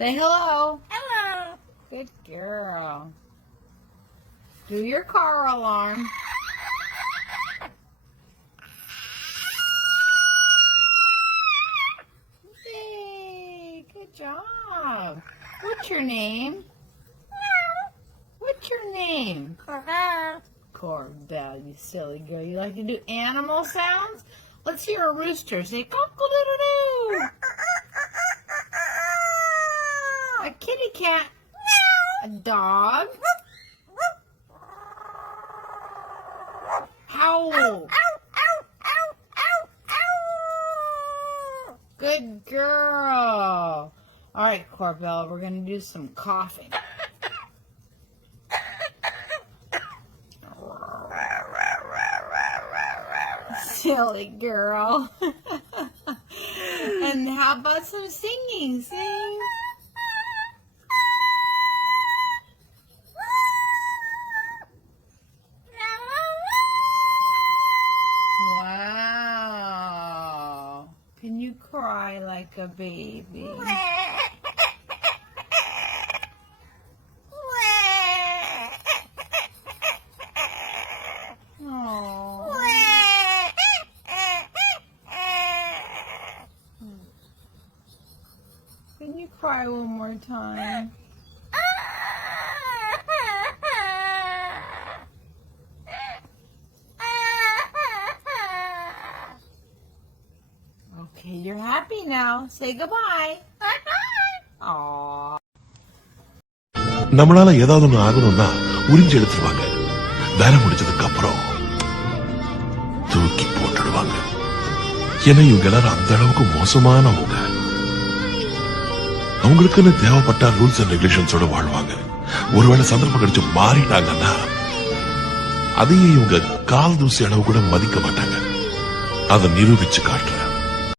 Say hello. Hello. Good girl. Do your car alarm. Hey, good job. What's your name? What's your name? Corbell, you silly girl. You like to do animal sounds? Let's hear a rooster say cock-a-doodle-doo. A kitty cat. A dog. Howl. Good girl. All right, Corbell, we're going to do some coughing. Silly girl. And how about some singing? Sing. Wow. Can you cry like a baby? Oh. Can you cry one more time? Okay, you're happy now. Say goodbye. Aww. நம்மளால ஏதாவது ஒண்ணு ஆகணும்னா உறிஞ்சி எடுத்துருவாங்க. வேலை முடிச்சதுக்கு அப்புறம் தூக்கி போட்டுடுவாங்க. ஏன்னா இவங்க எல்லாரும் அந்த அளவுக்கு மோசமானவங்க. அவங்களுக்குன்னு தேவைப்பட்ட ரூல்ஸ் அண்ட் ரெகுலேஷன்ஸோட வாழ்வாங்க. ஒருவேளை சந்தர்ப்பம் கிடைச்சு மாறிட்டாங்கன்னா அதையே இவங்க கால் தூசி அளவு கூட மதிக்க மாட்டாங்க. அதை நிரூபிச்சு காட்டுற